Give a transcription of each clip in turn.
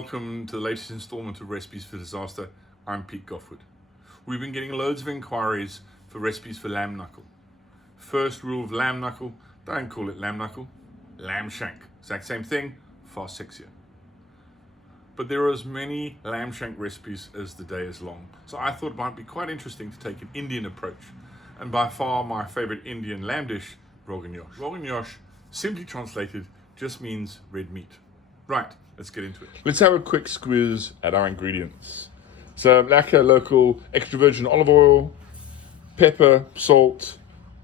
welcome to the latest installment of Recipes for Disaster. I'm Pete Goffe-Wood. We've been getting loads of inquiries for recipes for lamb knuckle. First rule of lamb knuckle, don't call it lamb knuckle, lamb shank. Exact same thing, far sexier. But there are as many lamb shank recipes as the day is long. So I thought it might be quite interesting to take an Indian approach. And by far my favorite Indian lamb dish, rogan josh. Rogan josh, simply translated, just means red meat. Right, let's get into it. Let's have a quick squiz at our ingredients. So, lacquer, local, extra virgin olive oil, pepper, salt,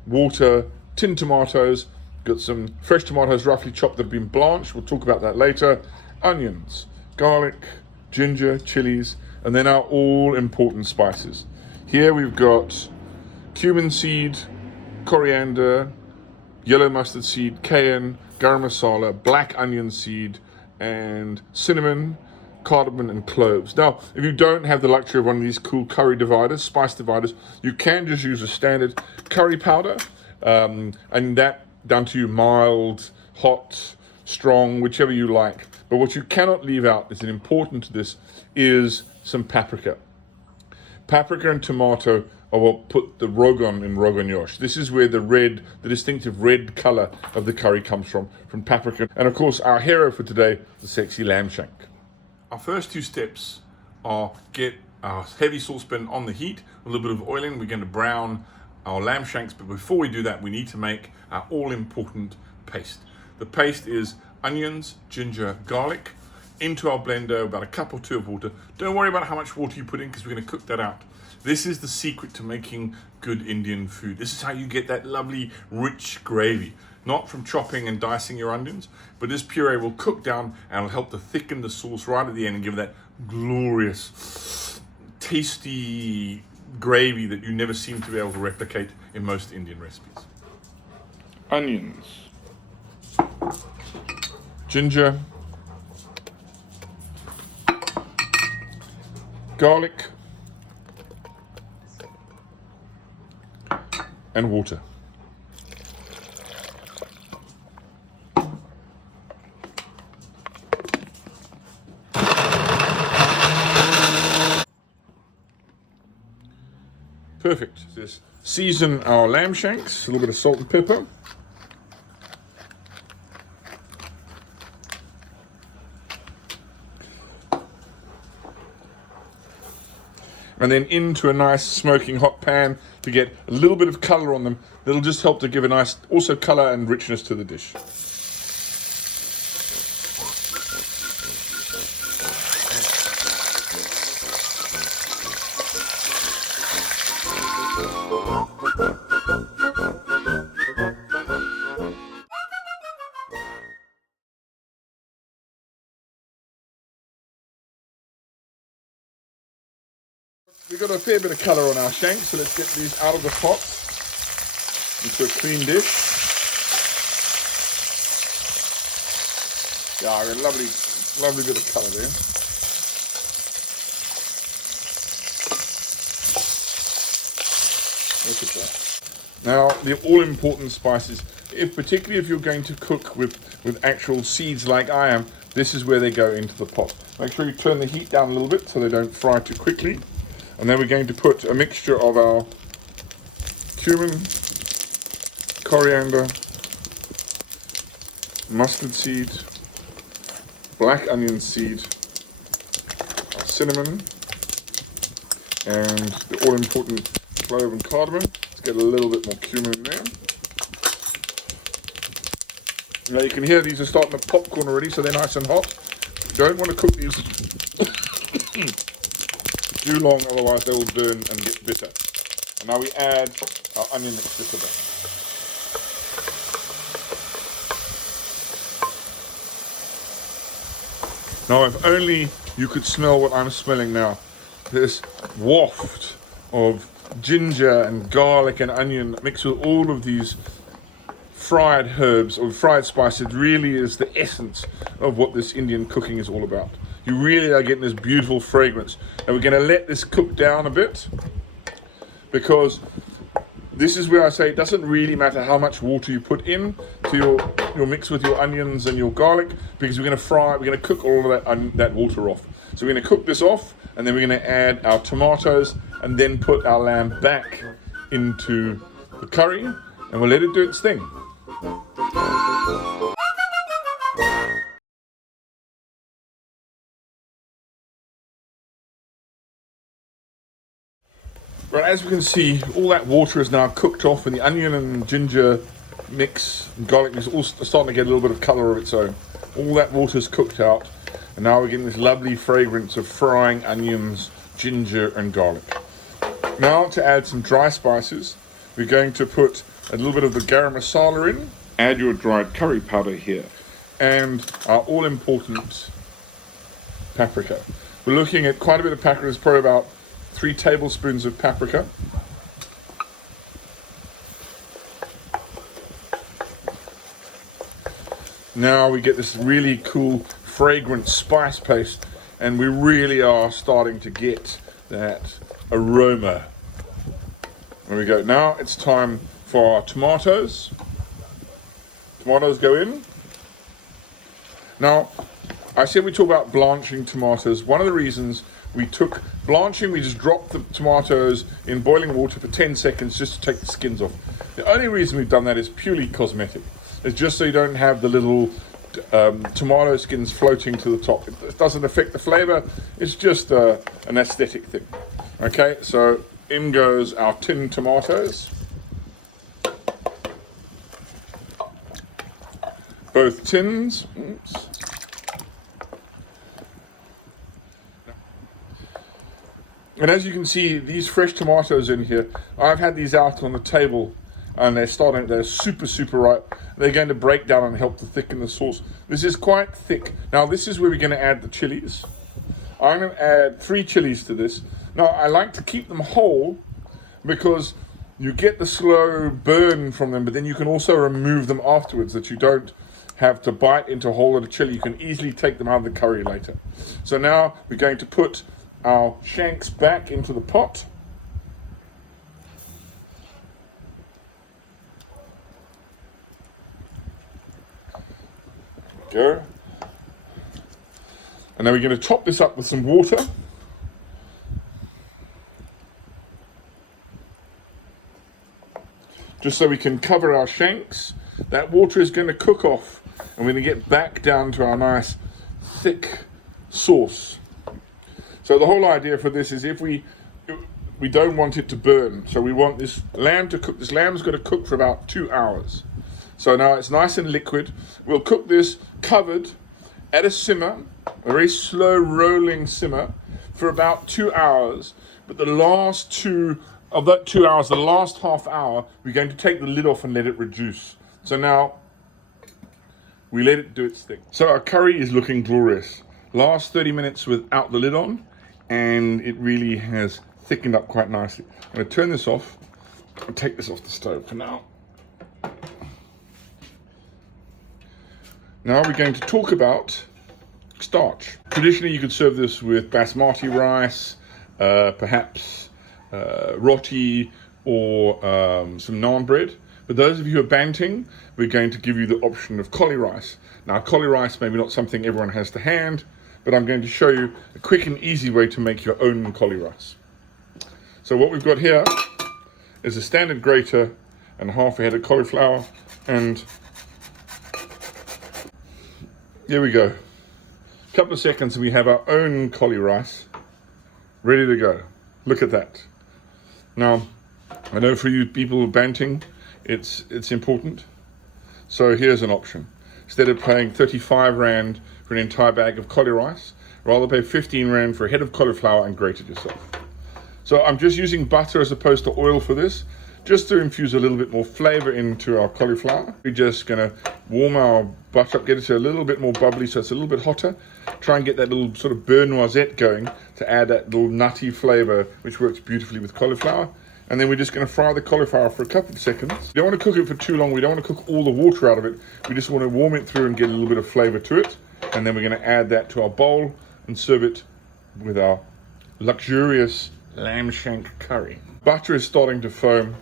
water, tinned tomatoes. Got some fresh tomatoes roughly chopped that have been blanched. We'll talk about that later. Onions, garlic, ginger, chilies, and then our all-important spices. Here we've got cumin seed, coriander, yellow mustard seed, cayenne, garam masala, black onion seed, and cinnamon, cardamom, and cloves. Now, if you don't have the luxury of one of these cool curry dividers, spice dividers, you can just use a standard curry powder, and that down to you, mild, hot, strong, whichever you like. But what you cannot leave out, is important to this, is some paprika. Paprika and tomato are what put the rogan in rogan josh. This is where the distinctive red color of the curry comes from paprika. And of course, our hero for today, the sexy lamb shank. Our first two steps are get our heavy saucepan on the heat, a little bit of oil in. We're going to brown our lamb shanks, but before we do that, we need to make our all-important paste. The paste is onions, ginger, garlic, into our blender, about a cup or two of water. Don't worry about how much water you put in because we're going to cook that out. This is the secret to making good Indian food. This is how you get that lovely, rich gravy. Not from chopping and dicing your onions, but this puree will cook down and it'll help to thicken the sauce right at the end and give it that glorious, tasty gravy that you never seem to be able to replicate in most Indian recipes. Onions, ginger, garlic, and water. Perfect. Just season our lamb shanks, a little bit of salt and pepper. And then into a nice smoking hot pan to get a little bit of color on them. That'll just help to give a nice, also color and richness to the dish. We've got a fair bit of colour on our shanks, so let's get these out of the pot into a clean dish. Yeah, a lovely bit of colour there. Look at that. Now, the all-important spices, particularly if you're going to cook with actual seeds like I am, this is where they go into the pot. Make sure you turn the heat down a little bit so they don't fry too quickly. And then we're going to put a mixture of our cumin, coriander, mustard seed, black onion seed, cinnamon, and the all-important clove and cardamom. Let's get a little bit more cumin in there. Now you can hear these are starting to popcorn already, so they're nice and hot. You don't want to cook these too long, otherwise they will burn and get bitter. And now we add our onion mixture to that. Now, if only you could smell what I'm smelling now. This waft of ginger and garlic and onion mixed with all of these fried herbs or fried spices really is the essence of what this Indian cooking is all about. You really are getting this beautiful fragrance. And we're going to let this cook down a bit because This is where I say it doesn't really matter how much water you put in to your mix with your onions and your garlic, because we're going to cook all of that water off. So we're going to cook this off, and then we're going to add our tomatoes, and then put our lamb back into the curry, and we'll let it do its thing. Right, as we can see, all that water is now cooked off, and the onion and ginger mix and garlic is all starting to get a little bit of colour of its own. All that water is cooked out, and now we're getting this lovely fragrance of frying onions, ginger and garlic. Now to add some dry spices, we're going to put a little bit of the garam masala in. Add your dried curry powder here, and our all-important paprika. We're looking at quite a bit of paprika. It's probably about 3 tablespoons of paprika. Now we get this really cool, fragrant spice paste, and we really are starting to get that aroma. There we go. Now it's time for our tomatoes. Tomatoes go in. Now, I said we talk about blanching tomatoes. One of the reasons we took blanching, we just dropped the tomatoes in boiling water for 10 seconds just to take the skins off. The only reason we've done that is purely cosmetic. It's just so you don't have the little tomato skins floating to the top. It doesn't affect the flavor. It's just an aesthetic thing. Okay, so in goes our tinned tomatoes. Both tins. Oops. And as you can see, these fresh tomatoes in here, I've had these out on the table, and they're super ripe. They're going to break down and help to thicken the sauce. This is quite thick. Now this is where we're going to add the chilies. I'm going to add 3 chilies to this. Now I like to keep them whole because you get the slow burn from them, but then you can also remove them afterwards, that you don't have to bite into a whole lot of chili. You can easily take them out of the curry later. So now we're going to put our shanks back into the pot. Go. And then we're going to top this up with some water. Just so we can cover our shanks. That water is going to cook off, and we're going to get back down to our nice thick sauce. So the whole idea for this is if we don't want it to burn, so we want this lamb to cook. This lamb's going to cook for about 2 hours. So now it's nice and liquid. We'll cook this covered at a simmer, a very slow rolling simmer, for about 2 hours. But the last 2 of that 2 hours, the last half hour, we're going to take the lid off and let it reduce. So now we let it do its thing. So our curry is looking glorious. Last 30 minutes without the lid on, and it really has thickened up quite nicely. I'm going to turn this off and take this off the stove for now. Now we're going to talk about starch. Traditionally, you could serve this with basmati rice, perhaps roti, or some naan bread. For those of you who are banting, we're going to give you the option of cauli rice. Now, cauli rice maybe not something everyone has to hand, but I'm going to show you a quick and easy way to make your own cauli rice. So what we've got here is a standard grater and half a head of cauliflower, and here we go. A couple of seconds and we have our own cauli rice ready to go. Look at that. Now, I know for you people who are banting, it's important. So here's an option. Instead of paying 35 Rand for an entire bag of cauli rice, rather pay 15 Rand for a head of cauliflower and grate it yourself. So I'm just using butter as opposed to oil for this, just to infuse a little bit more flavor into our cauliflower. We're just gonna warm our butter up, get it to a little bit more bubbly so it's a little bit hotter. Try and get that little sort of beurre noisette going to add that little nutty flavor, which works beautifully with cauliflower. And then we're just going to fry the cauliflower for a couple of seconds. We don't want to cook it for too long. We don't want to cook all the water out of it. We just want to warm it through and get a little bit of flavor to it. And then we're going to add that to our bowl and serve it with our luxurious lamb shank curry. Butter is starting to foam.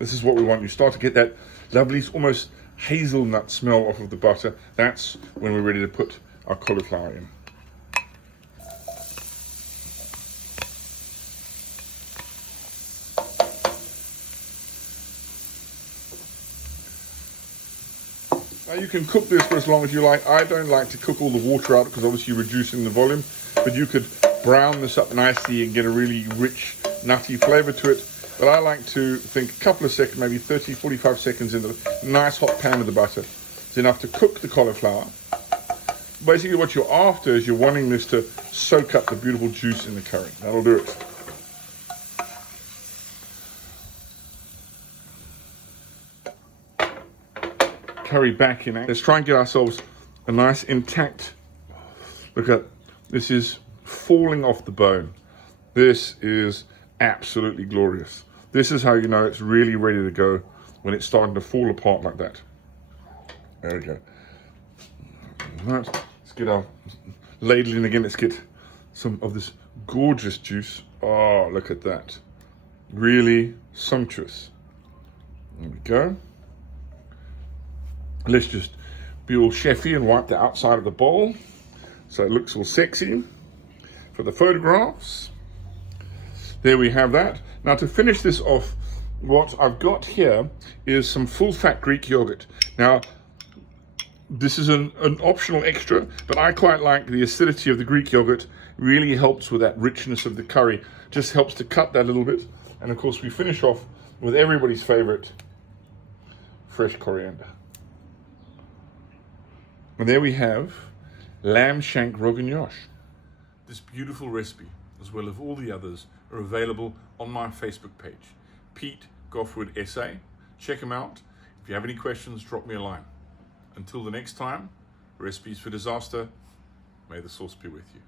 This is what we want. You start to get that lovely, almost hazelnut smell off of the butter. That's when we're ready to put our cauliflower in. Now you can cook this for as long as you like. I don't like to cook all the water out because obviously you're reducing the volume, but you could brown this up nicely and get a really rich, nutty flavor to it. But I like to think a couple of seconds, maybe 30, 45 seconds in the nice hot pan of the butter. It's enough to cook the cauliflower. Basically what you're after is you're wanting this to soak up the beautiful juice in the curry. That'll do it. Curry back in. Let's try and get ourselves a nice intact, look at, this is falling off the bone. This is absolutely glorious. This is how you know it's really ready to go, when it's starting to fall apart like that. There we go. Right, let's get our ladle in again. Let's get some of this gorgeous juice. Oh, look at that. Really sumptuous. There we go. Let's just be all chefy and wipe the outside of the bowl so it looks all sexy for the photographs. There we have that. Now to finish this off, what I've got here is some full-fat Greek yogurt. Now, this is an optional extra, but I quite like the acidity of the Greek yogurt. Really helps with that richness of the curry. Just helps to cut that a little bit. And of course, we finish off with everybody's favorite, fresh coriander. And there we have lamb shank rogan This beautiful recipe, as well as all the others, are available on my Facebook page, Pete Goffe-Wood SA. Check them out. If you have any questions, drop me a line. Until the next time, recipes for disaster, may the sauce be with you.